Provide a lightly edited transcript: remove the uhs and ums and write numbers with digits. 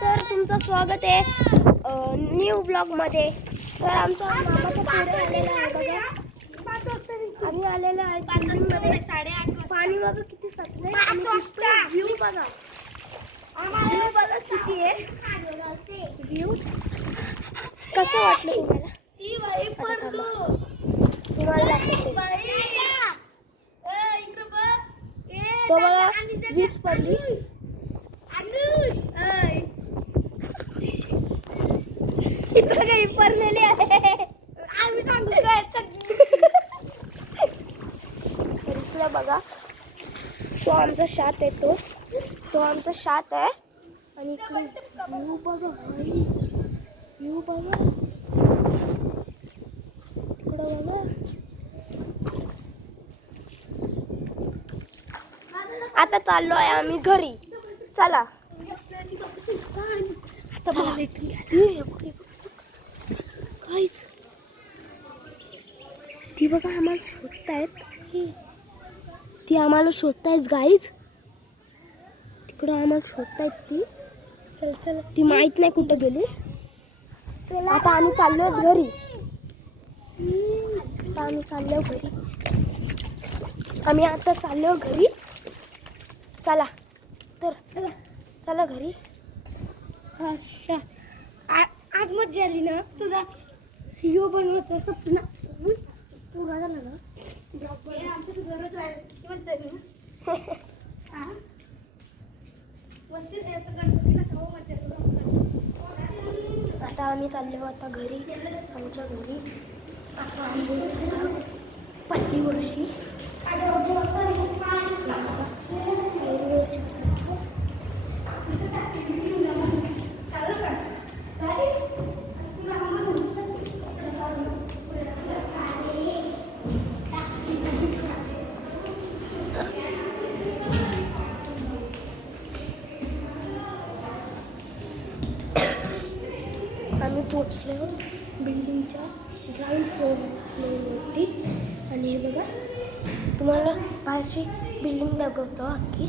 तर तुमचं स्वागत आहे न्यू ब्लॉगमध्ये. तर आमचा मामाचा पोरं आलेला आहे बघा. आम्ही आलेलो आहे दिल्लीमध्ये. 8:30 पाणी बघा किती साचलंय. व्ह्यू बघा, व्ह्यू बघा किती आहे. व्ह्यू कसं वाटलं तुम्हाला? तो बघा वीज पडली. इथं काही पडलेली आहे. आम्ही इकडे बघा, तो आमचा शात आहे. तो आमचा शात आहे. आणि इकडे व्ह्यू बघा, व्ह्यू बघा, तिकडं बघा. आता चाललो आहे आम्ही घरी. चला आता काहीच ती बघा आम्हाला शोधतायत. ती आम्हाला शोधतायत गाईज. तिकडं आम्हाला शोधतायत ती. चल चल, ती माहित नाही कुठं गेली. आता आम्ही चाललो घरी. आम्ही आता चाललो घरी. चला तर चला घरी. अच्छा, आज मजा आली ना तुझा व्हिडिओ बनवायचा सपना पूर्ण झाला ना. आता आम्ही चाललो आता घरी, आमच्या घरी. आता आम्ही पहिली वर्षी आम्ही पोचलो बिल्डिंगच्या ग्राउंड फ्लोअरवरती. आणि हे बघा, तुम्हाला बाहेरची बिल्डिंग दाखवतो अख्खी.